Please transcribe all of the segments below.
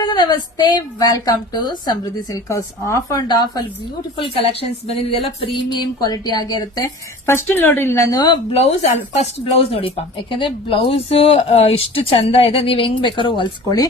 ಎಲ್ರಿಗೂ ನಮಸ್ತೆ. Welcome to Samruddhi silk house. ಆಫ್ ಅಂಡ್ ಆಫ್ ಅಲ್ಲಿ ಬ್ಯೂಟಿಫುಲ್ ಕಲೆಕ್ಷನ್ಸ್ ಬಂದಿದೆ. ಇದೆಲ್ಲ ಪ್ರೀಮಿಯಂ ಕ್ವಾಲಿಟಿ ಆಗಿರುತ್ತೆ. ಫಸ್ಟ್ ನೋಡ್ರಿ, ನಾನು ಫಸ್ಟ್ ಬ್ಲೌಸ್ ನೋಡಿಪ್ಪ, ಯಾಕಂದ್ರೆ ಬ್ಲೌಸ್ ಇಷ್ಟು ಚಂದ ಇದೆ. ನೀವ್ ಹೆಂಗ್ ಬೇಕಾದ್ರೂ ಹೊಲ್ಸ್ಕೊಳ್ಳಿ.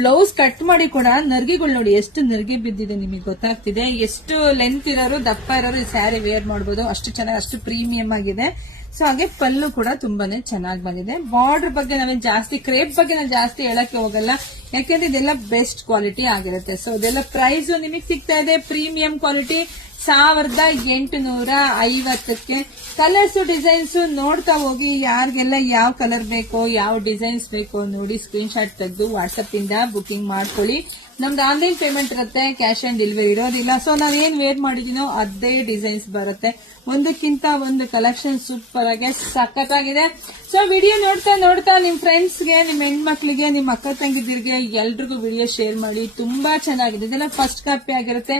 ಬ್ಲೌಸ್ ಕಟ್ ಮಾಡಿ ಕೂಡ ನರ್ಗಿಗಳು ನೋಡಿ ಎಷ್ಟು ನರ್ಗಿ ಬಿದ್ದಿದೆ, ನಿಮಗೆ ಗೊತ್ತಾಗ್ತಿದೆ. ಎಷ್ಟು ಲೆಂತ್ ಇರೋರು ದಪ್ಪ ಇರೋರು ಈ ಸ್ಯಾರಿ ವೇರ್ ಮಾಡಬಹುದು. ಅಷ್ಟು ಚೆನ್ನಾಗಿ, ಅಷ್ಟು ಪ್ರೀಮಿಯಂ ಆಗಿದೆ. ಸೊ ಹಾಗೆ ಪಲ್ಲು ಕೂಡ ತುಂಬಾನೇ ಚೆನ್ನಾಗಿ ಬಂದಿದೆ. ಬಾರ್ಡರ್ ಬಗ್ಗೆ ನಾವೇನ್ ಜಾಸ್ತಿ, ಕ್ರೇಪ್ ಬಗ್ಗೆ ನಾನು ಜಾಸ್ತಿ ಹೇಳಕ್ಕೆ ಹೋಗಲ್ಲ, ಯಾಕೆಂದ್ರೆ ಇದೆಲ್ಲ ಬೆಸ್ಟ್ ಕ್ವಾಲಿಟಿ ಆಗಿರುತ್ತೆ. ಸೊ ಇದೆಲ್ಲ ಪ್ರೈಸ್ ನಿಮಗೆ ಸಿಗ್ತಾ ಇದೆ ಪ್ರೀಮಿಯಂ ಕ್ವಾಲಿಟಿ 1850ಕ್ಕೆ. ಕಲರ್ಸ್ ಡಿಸೈನ್ಸ್ ನೋಡ್ತಾ ಹೋಗಿ. ಯಾರಿಗೆಲ್ಲ ಯಾವ ಕಲರ್ ಬೇಕೋ, ಯಾವ ಡಿಸೈನ್ಸ್ ಬೇಕೋ ನೋಡಿ ಸ್ಕ್ರೀನ್ ಶಾಟ್ ತೆಗೆದು ವಾಟ್ಸ್ಆಪ್ ಇಂದ ಬುಕಿಂಗ್ ಮಾಡ್ಕೊಳ್ಳಿ. ನಮ್ದು ಆನ್ಲೈನ್ ಪೇಮೆಂಟ್ ಇರುತ್ತೆ, ಕ್ಯಾಶ್ ಆನ್ ಡೆಲಿವರಿ ಇರೋದಿಲ್ಲ. ಸೊ ನಾವ್ ಏನ್ ವೇರ್ ಮಾಡಿದೀನೋ ಅದೇ ಡಿಸೈನ್ಸ್ ಬರುತ್ತೆ. ಒಂದಕ್ಕಿಂತ ಒಂದು ಕಲೆಕ್ಷನ್ ಸೂಪರ್ ಆಗಿ ಸಖತ್ತಾಗಿದೆ. ಸೊ ವಿಡಿಯೋ ನೋಡ್ತಾ ನಿಮ್ ಫ್ರೆಂಡ್ಸ್ಗೆ, ನಿಮ್ ಹೆಣ್ಮಕ್ಳಿಗೆ, ನಿಮ್ ಅಕ್ಕ ತಂಗಿದಿರಿಗೆ ಎಲ್ರಿಗೂ ವಿಡಿಯೋ ಶೇರ್ ಮಾಡಿ. ತುಂಬಾ ಚೆನ್ನಾಗಿದೆ. ಇದೆಲ್ಲ ಫಸ್ಟ್ ಕಾಪಿ ಆಗಿರುತ್ತೆ.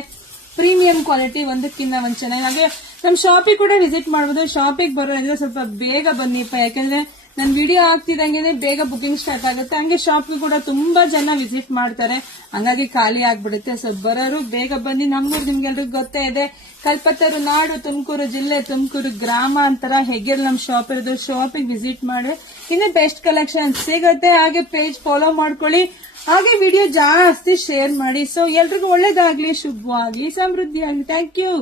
ಪ್ರೀಮಿಯಂ ಕ್ವಾಲಿಟಿ, ಒಂದಕ್ಕಿಂತ ಒಂದ್ ಚೆನ್ನಾಗಿ. ಹಾಗೆ ನಮ್ ಶಾಪಿಗೆ ಕೂಡ ವಿಸಿಟ್ ಮಾಡಬಹುದು. ಶಾಪಿಗೆ ಬರೋದ್ರೆ ಸ್ವಲ್ಪ ಬೇಗ ಬನ್ನಿಪ್ಪ, ಯಾಕಂದ್ರೆ ನನ್ ವಿಡಿಯೋ ಆಗ್ತಿದಂಗೆ ಬೇಗ ಬುಕಿಂಗ್ ಸ್ಟಾರ್ಟ್ ಆಗುತ್ತೆ. ಹಂಗೆ ಶಾಪ್ಗೆ ಕೂಡ ತುಂಬಾ ಜನ ವಿಸಿಟ್ ಮಾಡ್ತಾರೆ, ಹಂಗಾಗಿ ಖಾಲಿ ಆಗ್ಬಿಡುತ್ತೆ. ಸೊ ಬರೋರು ಬೇಗ ಬನ್ನಿ. ನಮ್ಮೂರು ನಿಮ್ಗೆಲ್ರಿಗೂ ಗೊತ್ತೇ ಇದೆ, ಕಲ್ಪತರು ನಾಡು, ತುಮಕೂರು ಜಿಲ್ಲೆ, ತುಮಕೂರು ಗ್ರಾಮ ಅಂತರ ಹೆಗ್ಗೆಲ್ ನಮ್ ಶಾಪ್ ಇರೋದು. ಶಾಪಿಗೆ ವಿಸಿಟ್ ಮಾಡಿ ಇನ್ನು ಬೆಸ್ಟ್ ಕಲೆಕ್ಷನ್ ಸಿಗುತ್ತೆ. ಹಾಗೆ ಪೇಜ್ ಫಾಲೋ ಮಾಡ್ಕೊಳ್ಳಿ, ಹಾಗೆ ವಿಡಿಯೋ ಜಾಸ್ತಿ ಶೇರ್ ಮಾಡಿ. ಸೊ ಎಲ್ರಿಗೂ ಒಳ್ಳೇದಾಗ್ಲಿ, ಶುಭವಾಗ್ಲಿ, ಸಮೃದ್ಧಿ ಆಗ್ಲಿ. Thank you.